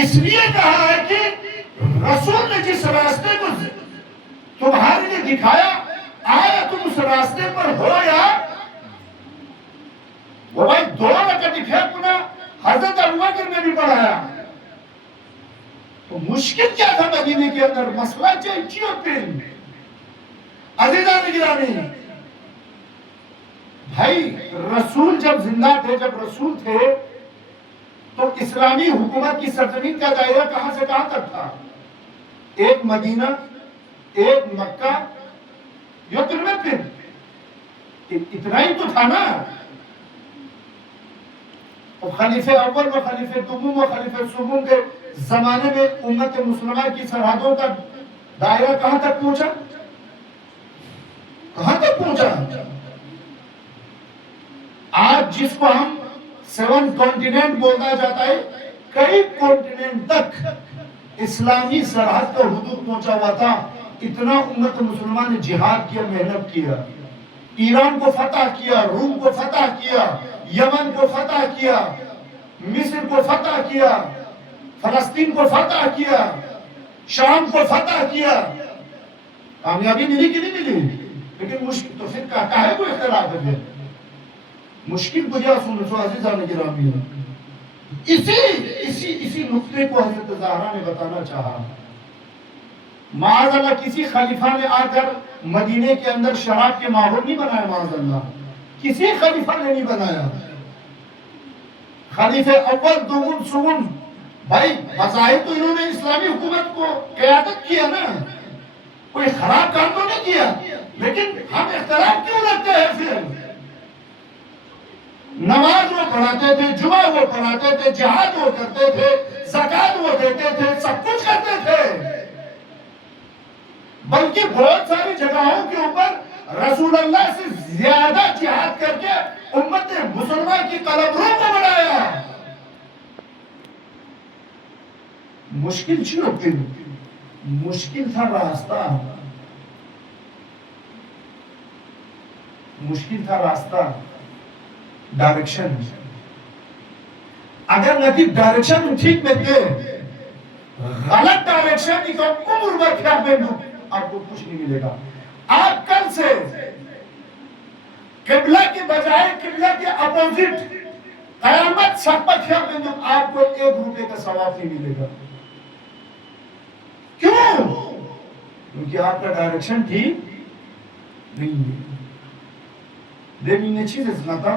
اس لیے کہا ہے کہ رسول نے جس راستے کو تمہارے لیے دکھایا، آیا تم اس راستے پر ہو یا وہ بھائی 2 رکعت پھر پناہ حضرت ابوبکر نے بھی پڑھایا، تو مشکل کیا تھا مدینے کے اندر؟ مسئلہ چینچی اور پین عزیزان گرامی، بھائی رسول جب زندہ تھے، جب رسول تھے تو اسلامی حکومت کی سرزمین کا دائرہ کہاں سے کہاں تک تھا؟ 1 مدینہ، 1 مکہ، یہ پھر اتنا ہی تو تھا نا۔ خلیفہ اول و خلیفہ دوم و خلیفہ سوم کے زمانے میں امت مسلمہ کی سرحدوں کا دائرہ کہاں تک پہنچا؟ کہاں تک پہنچا؟ آج جس کو ہم 7 کانٹیننٹ بولنا جاتا ہے، کئی کانٹیننٹ تک اسلامی سرحد کا حدود پہنچا ہوا تھا۔ اتنا امت مسلمان نے جہاد کیا، محنت کیا، ایران کو فتح کیا، روم کو فتح کیا، یمن کو فتح کیا، مصر کو فتح کیا، فلسطین کو فتح کیا، شام کو فتح کیا۔ کامیابی ملی کہ نہیں ملی؟ لیکن مشکل تو پھر کہا ہے کوئی اختلاف ہے؟ مشکل بجا سنو سو عزیزان گرامی، اسی نقطے کو حضرت زہرا نے بتانا چاہا۔ معاذ اللہ کسی خلیفہ نے آ کر مدینے کے اندر شراب کے ماحول نہیں بنایا، معاذ اللہ کسی خلیفہ نے نہیں بنایا۔ خلیفہ اول دوم سوم، بھائی بظاہر تو انہوں نے اسلامی حکومت کو قیادت کیا نا، کوئی خراب کام تو نہیں کیا، لیکن ہم اختلاف کیوں رکھتے ہیں؟ پھر نماز وہ پڑھاتے تھے، جمعہ وہ پڑھاتے تھے، جہاد وہ کرتے تھے، زکوٰۃ وہ دیتے تھے، سب کچھ کرتے تھے، بلکہ بہت ساری جگہوں کے اوپر رسول اللہ سے زیادہ جہاد کر کے امت مسلمان کی قلمرو کو بڑھایا۔ مشکل چھو پھر مشکل تھا راستہ، مشکل تھا راستہ، ڈائریکشن۔ اگر نتی ڈائریکشن ٹھیک میں دے، غلط ڈائریکشن ہی تو عمر بھر خیال میں دوں، آپ کو کچھ نہیں ملے گا۔ آپ کل سے قبلہ کے بجائے قبلہ کے اپوزٹ قیامت سب پر خیال میں دوں، آپ کو 1 روپے کا ثواب نہیں ملے گا۔ کیوں؟ کیونکہ آپ کا ڈائریکشن ٹھیک نہیں ہے۔ دے مینگے چیز ازناتا،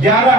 11।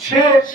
6।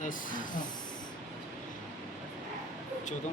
10 14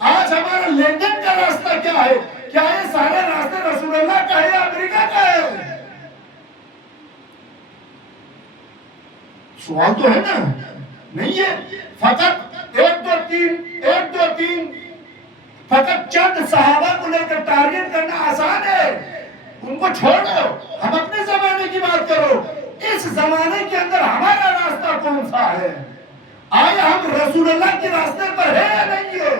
آج ہمارا لین دین کا راستہ کیا ہے؟ کیا یہ سارے راستے رسول اللہ کا ہے یا امریکہ کا ہے؟ سوال تو ہے نا؟ نہیں ہے. فقط ایک دو تین فقط چند صحابہ کو لے کر ٹارگٹ کرنا آسان ہے. ان کو چھوڑ دو، ہم اپنے زمانے کی بات کرو. اس زمانے کے اندر ہمارا راستہ کون سا ہے؟ آیا ہم رسول اللہ کے راستے پر ہے یا نہیں ہے؟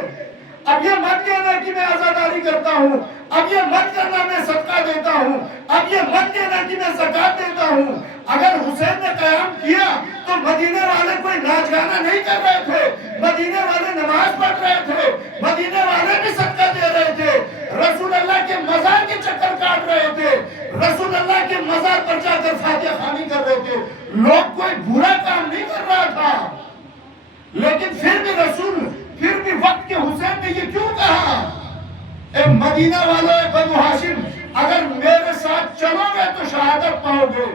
اب یہ مت کہنا کہ میں عزاداری کرتا ہوں، اب یہ مت کرنا میں صدقہ دیتا ہوں، اب یہ مت کہنا کہ میں زکات دیتا ہوں. اگر حسین نے قیام کیا تو مدینے والے کوئی ناچ گانا نہیں کر رہے تھے، مدینے والے نماز پڑھ رہے تھے، مدینے والے بھی صدقہ دے رہے تھے، رسول اللہ کے مزار کے چکر کاٹ رہے تھے، رسول اللہ کے مزار پر جا کر فاتحہ خوانی کر رہے تھے. لوگ کوئی برا کام نہیں کر رہا تھا، لیکن پھر بھی وقت کے حسین نے یہ کیوں کہا؟ اے مدینہ والوں، اے بنو ہاشم، اگر میرے ساتھ چلو گے تو شہادت پاؤ گے،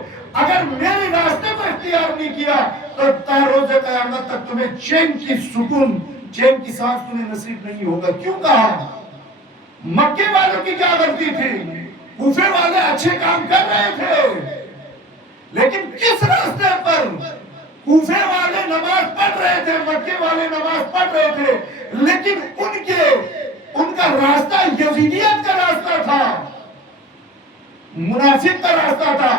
اگر میرے راستے کو اختیار نہیں کیا تو تا روز قیامت تک تمہیں چین کی سکون، چین کی سانس تمہیں نصیب نہیں ہوگا. کیوں کہا؟ مکے والوں کی کیا غلطی تھی؟ کوفے والے اچھے کام کر رہے تھے، لیکن کس راستے پر؟ کوفے والے نماز پڑھ رہے تھے، مکے والے نماز پڑھ رہے تھے، لیکن ان کا راستہ یزیدیت کا راستہ تھا، منافق کا راستہ تھا.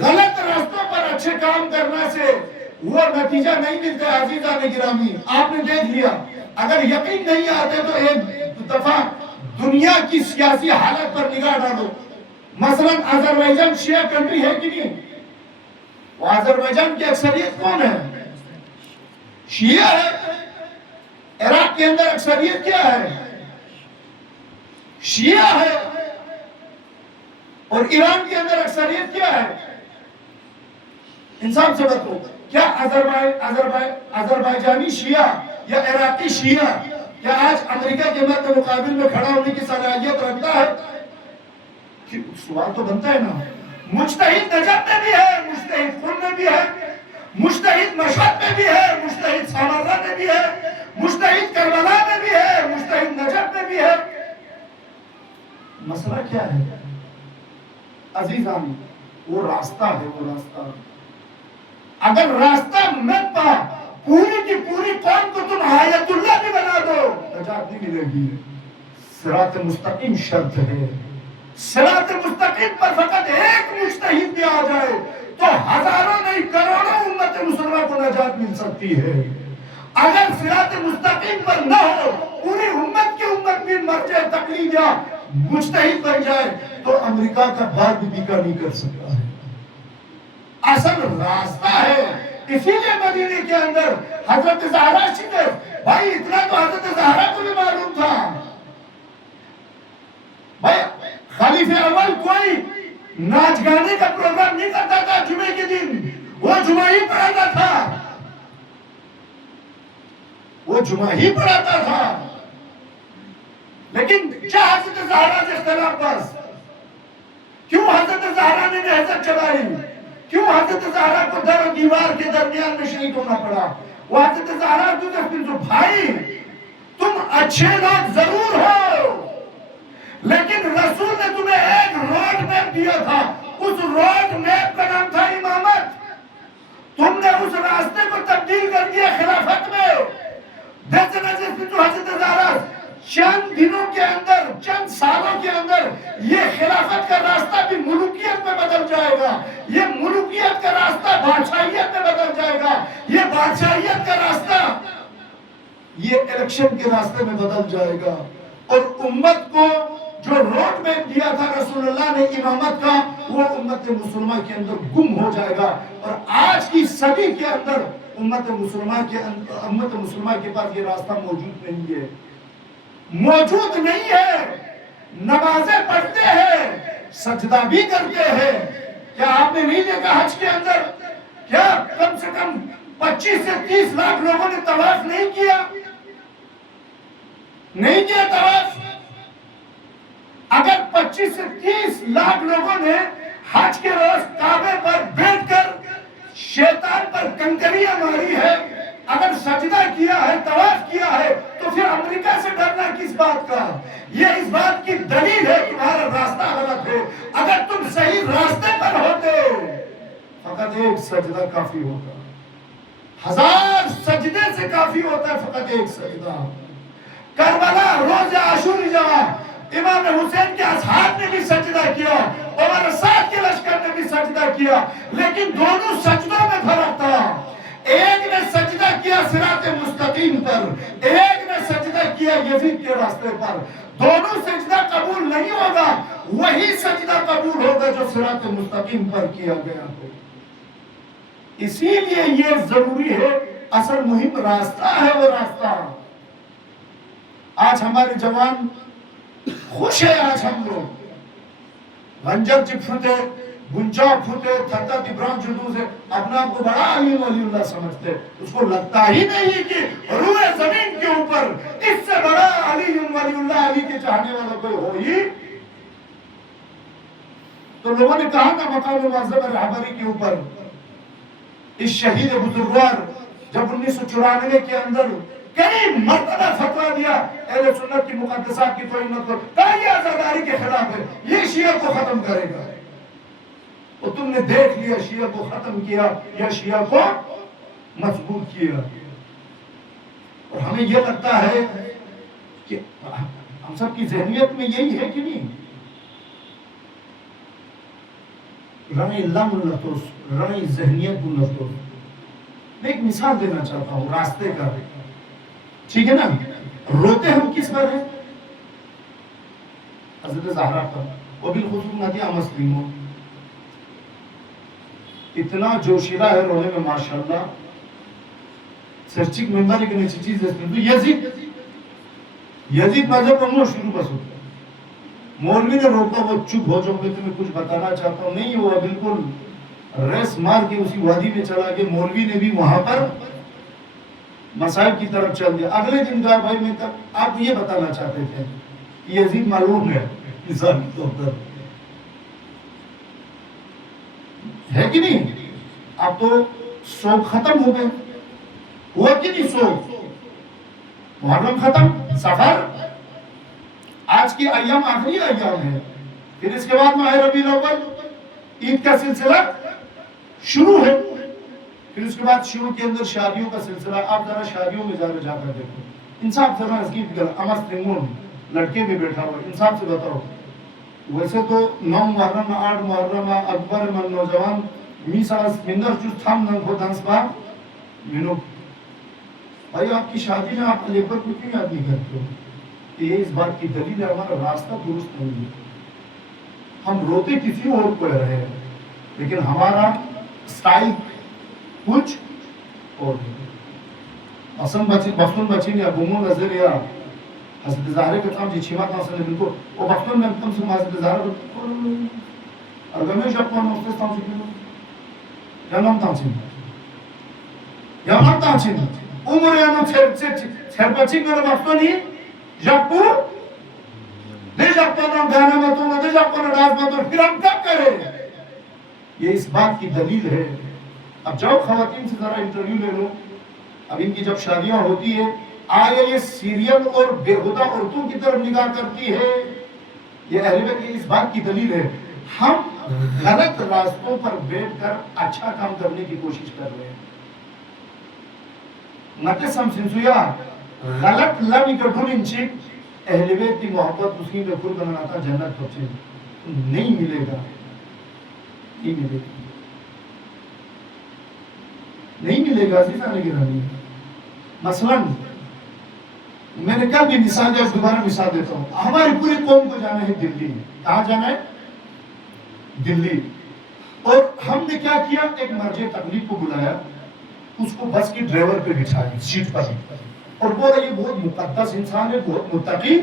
غلط راستوں پر اچھے کام کرنے سے وہ نتیجہ نہیں ملتا. عزیزان گرامی، آپ نے دیکھ لیا. اگر یقین نہیں آتے تو ایک دفعہ دنیا کی سیاسی حالت پر نگاہ ڈالو. مثلا آذربائیجان شیعہ کنٹری ہے کہ نہیں؟ وہ آذربائیجان کی اکثریت کون ہے؟ شیعہ ہے. عراق کے اندر اکثریت کیا ہے؟ شیعہ ہے. اور ایران کے اندر اکثریت کیا ہے؟ انسان سے بتو، کیا آذربائیجانی شیعہ یا عراقی شیعہ کیا آج امریکہ کے مقابل میں کھڑا ہونے کی صلاحیت رکھتا ہے؟ سوال تو بنتا ہے نا. مجتہد نجف میں بھی ہے، مجتہد قم میں بھی ہے، مجتہد مشہد میں بھی ہے، مجتہد سامرہ میں بھی ہے، مجتہد کربلا میں بھی ہے، مجتہد نجف میں بھی ہے. مسئلہ کیا ہے عزیزان؟ وہ راستہ ہے. وہ راستہ اگر راستہ مت پا، پوری کی پوری قوم کو تم آیت اللہ بھی بنا دو، نجات نہیں ملے گی. صراط مستقیم شرط ہے. صراط مستقیم پر فقط ایک مجتہد بھی آ جائے تو ہزاروں نہیں کروڑوں امت مسلمہ کو نجات مل سکتی ہے. اگر صراط مستقیم پر نہ ہو، پوری امت کی امت بھی مر جائے، تقلید یا مجتہد بن جائے، تو امریکہ کا بھاگ بھی بیکا نہیں کر سکتا ہے. اصل راستہ ہے. اسی لیے مدینے کے اندر حضرت زہرا شریف، بھائی اتنا تو حضرت زہرا کو بھی معلوم تھا. بھائی خلیفہ اول کوئی ناچ گانے کا پروگرام نہیں کرتا تھا جمعے کے دن، وہ جمعہ ہی پڑھاتا تھا، وہ جمعہ ہی پڑھاتا تھا. لیکن کیا حضرت زہرا سے اختلاف بس؟ کیوں حضرت زہرا نے نہضت چلائی؟ کیوں حضرت زہرا کو در و دیوار کے درمیان میں شہید ہونا پڑا؟ وہ حضرت زہرا کو کہتے ہیں بھائی تم اچھے لوگ ضرور ہو، لیکن رسول نے تمہیں ایک روڈ میپ دیا تھا، اس روڈ میپ کا نام تھا امامت. تم نے اس راستے کو تبدیل کر دیا خلافت میں. حضرت زہرا چند دنوں کے اندر، چند سالوں کے اندر یہ خلافت کا راستہ بھی ملوکیت میں بدل جائے گا، یہ ملوکیت کا راستہ بادشاہیت میں بدل جائے گا، یہ بادشاہیت کا راستہ یہ الیکشن کے راستے میں بدل جائے گا. اور امت کو جو روڈ میپ دیا تھا رسول اللہ نے امامت کا، وہ امت مسلمہ کے اندر گم ہو جائے گا. اور آج کی صدی کے اندر امت مسلمہ کے پاس یہ راستہ موجود نہیں ہے. موجود نہیں ہے. نمازیں پڑھتے ہیں، سجدہ بھی کرتے ہیں. کیا آپ نے نہیں دیکھا حج کے اندر کیا کم سے کم 25 سے 30 لاکھ لوگوں نے طواف نہیں کیا؟ نہیں کیا طواف. اگر 25 سے 30 لاکھ لوگوں نے حج کے روز کعبے پر بیٹھ کر شیطان پر کنکریاں ماری ہے، اگر سجدہ کیا ہے، طواف کیا ہے، تو پھر امریکہ سے ڈرنا کس بات کا؟ یہ اس بات کی دلیل ہے تمہارا راستہ غلط ہے. اگر تم صحیح راستے پر ہوتے فقط ایک سجدہ کافی ہوتا, 1000 سجدے سے کافی ہوتا ہے فقط ایک سجدہ. کربلا روز عاشور جمع امام حسین کے اصحاب نے بھی سجدہ کیا, عمر سعد کے لشکر نے بھی سجدہ کیا, لیکن دونوں سجدوں میں فرق تھا. ایک نے سجدہ کیا صراط مستقیم پر, ایک نے سجدہ کیا یزید کے راستے پر. دونوں سجدہ قبول نہیں ہوگا, وہی سجدہ قبول ہوگا جو صراط مستقیم پر کیا گیا ہو. اسی لیے یہ ضروری ہے, اصل مہم راستہ ہے, وہ راستہ. آج ہمارے جوان خوش ہے, آج ہم لوگ رنجر چپ پھوٹے, گنجا پھوٹے, تھتا تبران جدو سے اپنا آپ کو بڑا علی ولی اللہ سمجھتے. اس کو لگتا ہی نہیں کہ روئے زمین کے اوپر اس سے بڑا علی ولی اللہ, علی کے چاہنے والا کوئی ہو ہی. تو لوگوں نے کہا تھا مقام معظم رہبری کے اوپر, اس شہید بزرگوار جب 1994 کے اندر کئی مرتبہ فتویٰ دیا اہل سنت کی مقدسات کی توہین مت کرو, کہا یہ آزاداری کے خلاف ہے, یہ شیعہ کو ختم کرے گا. اور تم نے دیکھ لیا شیعہ کو ختم کیا یا شیعہ کو مضبوط کیا. اور ہمیں یہ لگتا ہے کہ ہم سب کی ذہنیت میں یہی ہے کہ نہیں, رنگی لم لطوس, رنگی ذہنیت لطوس. میں ایک مثال دینا چاہتا ہوں راستے کا, ٹھیک ہے نا. روتے ہم کس پر ہیں؟ حضرت زہرا پر, وہ بالخصوص نتیہ مسلموں. اتنا جوشیلا ہے رونے میں ماشاءاللہ. سرچک ممبر کے نیچے چیز ہے تو یزید مذہب ہم شروع بس ہوتا. مولوی نے روکا, وہ چپ ہو جاؤ, میں تمہیں کچھ بتانا چاہتا ہوں. نہیں ہوا, بالکل ریس مار کے اسی وادی میں چلا کے مولوی نے بھی وہاں پر مسائل کی طرف چل دیا. اگلے دن کہا بھائی میں تب آپ یہ بتانا چاہتے تھے کہ یزید معلوم ہے انسانی طور پر ہے کہ نہیں. اب تو شوق ختم ہو گئے, ہوا کہ نہیں شوق؟ محرم ختم, سفر, آج کی ایام آخری ایام ہے. پھر اس کے بعد ماہ ربیع الاول عید کا سلسلہ شروع ہے. پھر اس کے بعد شروع کے اندر شادیوں کا سلسلہ. آپ ذرا شادیوں میں جا کر دیکھو, انصاف سے اس کی امر تنگون لڑکے بھی بیٹھا ہوا, انصاف سے بتاؤ. ویسے تو 9 محرم 8 محرم اکبر من نوجوان میساس مندر چوس تھام ننگ ہو دانس با مینو. بھائی آپ کی شادی میں آپ لیبر کو کیوں یاد نہیں کرتے ہو؟ یہ اس بات کی دلیل ہے ہمارا راستہ درست نہیں ہے. ہم روتے کسی اور کو رہے ہیں, لیکن ہمارا سٹائل کچھ اور ہے. بخشن بچین یا گمون نظر یا حضرت زہرے کا تام جی چھیمات ناصر نے بلکو وہ بخشن میں تم سے حضرت زہرے ارگمی جاپان مستس تام چکے لو یا نام تام چین یا نام تام چین عمر یا نام چھر بچین میں بخشن ہی جاپو دے جاپان نام گانا ماتو نہ دے جاپان راز ماتو, پھر ہم کب کریں؟ یہ اس بات کی دلیل ہے. اب جاؤ خواتین سے ذرا انٹرویو لے لو, اب ان کی جب شادیاں ہوتی ہے آیا یہ سیریل اور بےہودہ عورتوں کی طرف نگاہ کرتی ہے. یہ اہل بیت کی اس بات کی دلیل ہے ہم غلط راستوں پر بیٹھ کر اچھا کام کرنے کی کوشش کر رہے ہیں. نتسم سنسویا غلط لمی کٹھون انچی اہل بیت کی محبت مسلم میں خود بنانا تھا جنت پچھے نہیں ملے گا, نہیں ملے گا, نہیں ملے گا. عزیزان گرامی, مثلا میں نے کل بھی مثال دیا, دوبارہ مثال دیتا ہوں. ہماری پوری قوم کو جانا ہے دلی. کہاں جانا ہے؟ دلی. اور ہم نے کیا کیا, ایک مرجع تبلیغ کو بلایا, اس کو بس کی ڈرائیور پہ بٹھایا سیٹ پر, اور بولا یہ بہت مقدس انسان ہے, بہت متقی.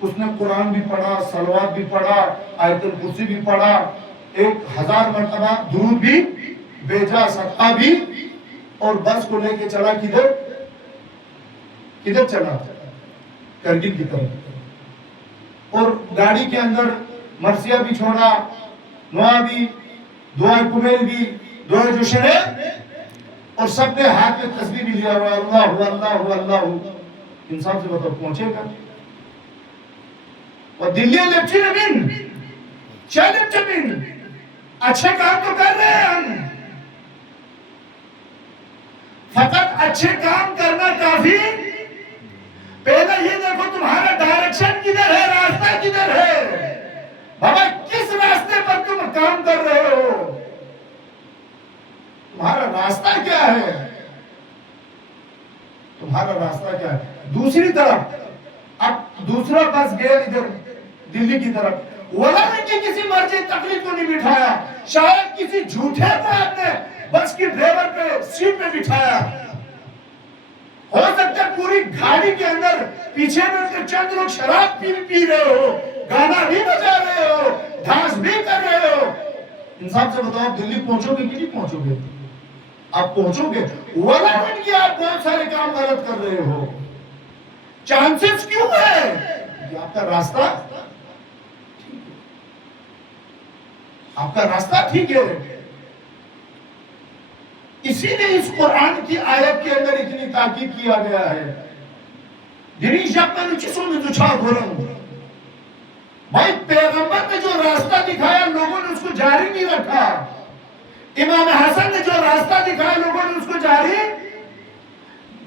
اس نے قرآن بھی پڑھا, صلوات بھی پڑھا, آیت الکرسی بھی پڑھا, 1000 مرتبہ درود بھی بھیجا, صدقہ بھی, اور بس کو لے کے چلا کدھر چلا کرگل کی طرف. اور گاڑی کے اندر مرثیہ بھی چھوڑا, نوآ بھی, دعائے کمیل بھی, دعائے جوشرے, اور سب نے ہاتھ میں تسبیح بھی لیا ہوا, اللہ اللہ اللہ. انصاف سے بتاؤ پہنچے گا؟ اور دلی الیکشن چیلنج اچھے کام تو کر رہے ہیں ہم، فقط اچھے کام کرنا کافی؟ پہلے یہ دیکھو تمہارا ڈائریکشن کدھر ہے، راستہ کدھر ہے؟ بابا کس راستے پر تم کام کر رہے ہو؟ تمہارا راستہ کیا ہے؟ تمہارا راستہ کیا ہے؟ دوسری طرف اب دوسرا بس گیا ادھر دلی کی طرف، وہاں نے کسی مرضی تقریب کو نہیں بٹھایا، شاید کسی جھوٹے کو آپ نے بس کی ڈرائیور پہ سیٹ پہ بٹھایا، ہو سکتا ہے پوری گاڑی کے اندر پیچھے میں چند لوگ شراب پی رہے ہو، گانا بھی بجا رہے ہو، ڈانس بھی کر رہے ہو۔ انصاف سے بتاؤ آپ دلی پہنچو گے کہ نہیں پہنچو گے؟ آپ پہنچو گے، ولیکن کہ آپ بہت سارے کام غلط کر رہے ہو۔ چانسز کیوں ہے؟ یہ آپ کا راستہ آپ کا راستہ ٹھیک ہے۔ اسی لیے اس قرآن کی آیت کے اندر اتنی تاکید کیا گیا ہے۔ دریش اپنے چیزوں میں جو چھا گھرم بھائی پیغمبر نے جو راستہ دکھایا لوگوں نے اس کو جاری نہیں رکھا، امام حسن نے جو راستہ دکھایا لوگوں نے اس کو جاری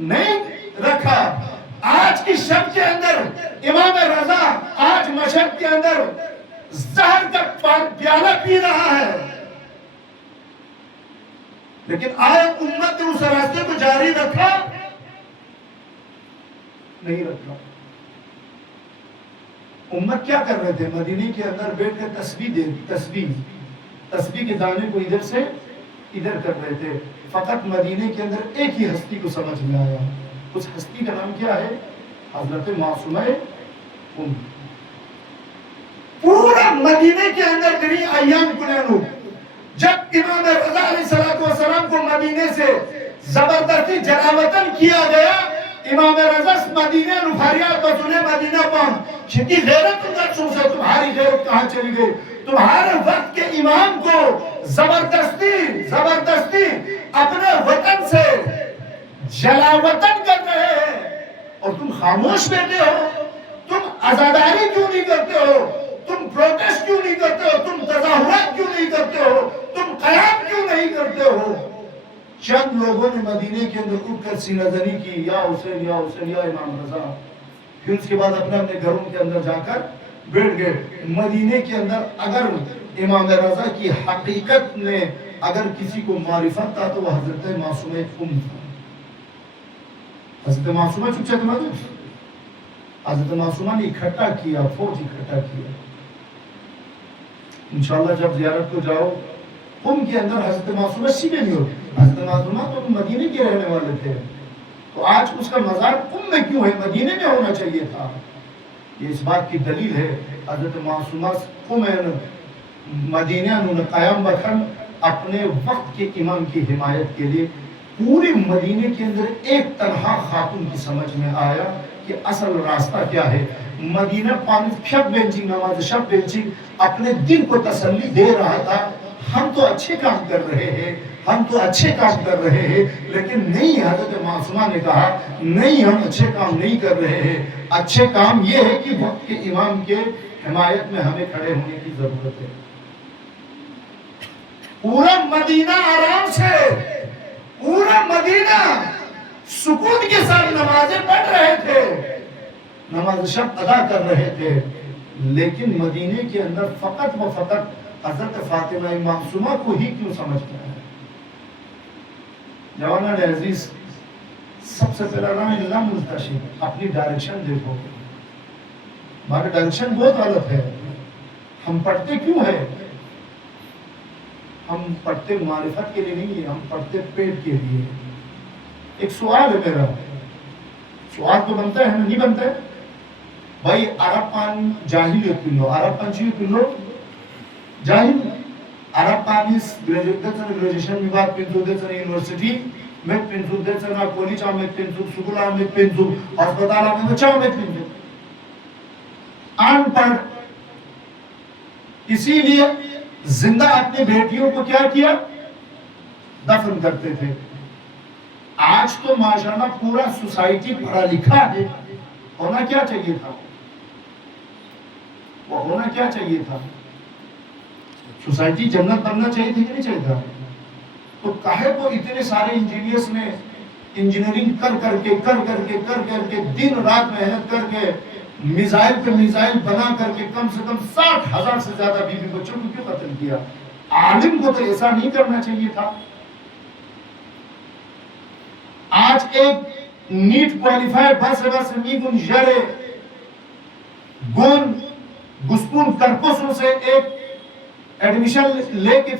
نہیں رکھا۔ آج کی شب کے اندر امام رضا آج مشہد کے اندر زہر کا پیالہ پی رہا ہے، لیکن آیا امت نے اس راستے کو جاری رکھا؟ نہیں رکھا۔ امت کیا کر رہے تھے؟ مدینے کے اندر بیٹھ کر تسبیح کے دانے کو ادھر سے ادھر کر رہے تھے۔ فقط مدینے کے اندر ایک ہی ہستی کو سمجھ میں آیا، اس ہستی کا نام کیا ہے؟ حضرت معصومہ ام۔ پورا مدینے کے اندر دنی ایام کنینو، جب امام رضا علیہ السلام کو مدینے سے زبردستی جلاوطن کیا گیا، امام رضا مدینے نفاریات بسونے مدینہ پہنچ، چھتی غیرت اندر سن سے تمہاری غیرت کہاں چلی گئی؟ تمہارے وقت کے امام کو زبردستی اپنے وطن سے جلاوطن کر رہے ہیں اور تم خاموش بیٹھے ہو؟ تم عزاداری کیوں نہیں کرتے ہو؟ تم پروٹیسٹ کیوں نہیں کرتے ہو؟ تم تظاہرات کیوں نہیں کرتے ہو؟ تم قیام کیوں نہیں کرتے ہو؟ چند لوگوں نے مدینے کے اندر اٹھ کر سینہ زنی کی، یا حسین یا حسین یا امام رضا، پھر اس کے بعد اپنے اپنے گھروں کے اندر جا کر بیٹھ گئے۔ مدینے کے اندر اگر امام رضا کی حقیقت میں اگر کسی کو معرفت تھا تو وہ حضرت معصومہ ام تھا۔ حضرت معصومہ چپ چاپ مدد، حضرت معصومہ نے اکھٹا کیا، فوج اکھٹا کیا۔ انشاءاللہ جب زیارت کو جاؤ قم کے اندر حضرت معصومہ سیدھے نہیں ہوتے، حضرت معصومہ تو مدینے کے رہنے والے تھے، تو آج اس کا مزار قم میں کیوں ہے؟ مدینے میں ہونا چاہیے تھا۔ یہ اس بات کی دلیل ہے حضرت معصومہ قم مدینہ انہوں قیام بکھن اپنے وقت کے امام کی حمایت کے لیے۔ پورے مدینے کے اندر ایک تنہا خاتون کی سمجھ میں آیا کہ اصل راستہ کیا ہے۔ مدینہ پانچ شب بینچنگ نماز شب بینچنگ اپنے دل کو تسلی دے رہا تھا، ہم تو اچھے کام کر رہے ہیں، ہم تو اچھے کام کر رہے ہیں، لیکن نہیں، حضرت معصومہ نے کہا نہیں، ہم اچھے کام نہیں کر رہے ہیں، اچھے کام یہ ہے کہ وقت کے امام کے حمایت میں ہمیں کھڑے ہونے کی ضرورت ہے۔ پورا مدینہ آرام سے، پورا مدینہ سکون کے ساتھ نمازیں پڑھ رہے تھے، نماز شب ادا کر رہے تھے، لیکن مدینے کے اندر فقط و فقط حضرت فاطمہ معصومہ کو ہی کیوں سمجھتا ہے؟ جوانان عزیز، سب سے پہلا نام اللہ ملتشم، اپنی ڈائریکشن دیکھو، ہمارا ڈائریکشن بہت غلط ہے۔ ہم پڑھتے کیوں ہے؟ ہم پڑھتے معرفت کے لیے نہیں ہے، ہم پڑھتے پیٹ کے لیے۔ ایک سوال ہے میرا، سوال تو بنتا ہے نہیں بنتا ہے؟ بھائی عرب پان جاہلیت پنو، عرب پان چیئے پنو جاہل، عرب پانیس گریجویشن میں بات پنسو دے سن یونیورسٹی میں پنسو دے سن کالج میں پنسو سکولہ میں پنسو ہسپتال میں چاہ میں پنسو ان پڑھ، اسی لیے زندہ اپنی بیٹیوں کو کیا کیا؟ دفن کرتے تھے۔ آج تو ماشاءاللہ پورا سوسائٹی پڑھا لکھا ہے، ہونا کیا چاہیے تھا؟ وہ ہونا کیا چاہیے تھا؟ سوسائٹی جنت بننا چاہیے تھی کہ نہیں چاہیے تھا؟ تو کہے کو اتنے سارے انجینئرز نے انجینئرنگ کر کے دن رات محنت کر کے میزائل پہ میزائل بنا کر کے کم سے کم 60,000 سے زیادہ بیوی بچوں کو کیوں قتل کیا؟ عالم کو تو ایسا نہیں کرنا چاہیے تھا. آج ایک نیٹ کوالیفائر بس میگن جرے گون گسپون کرپسوں سے ایک ایڈمیشن لے کے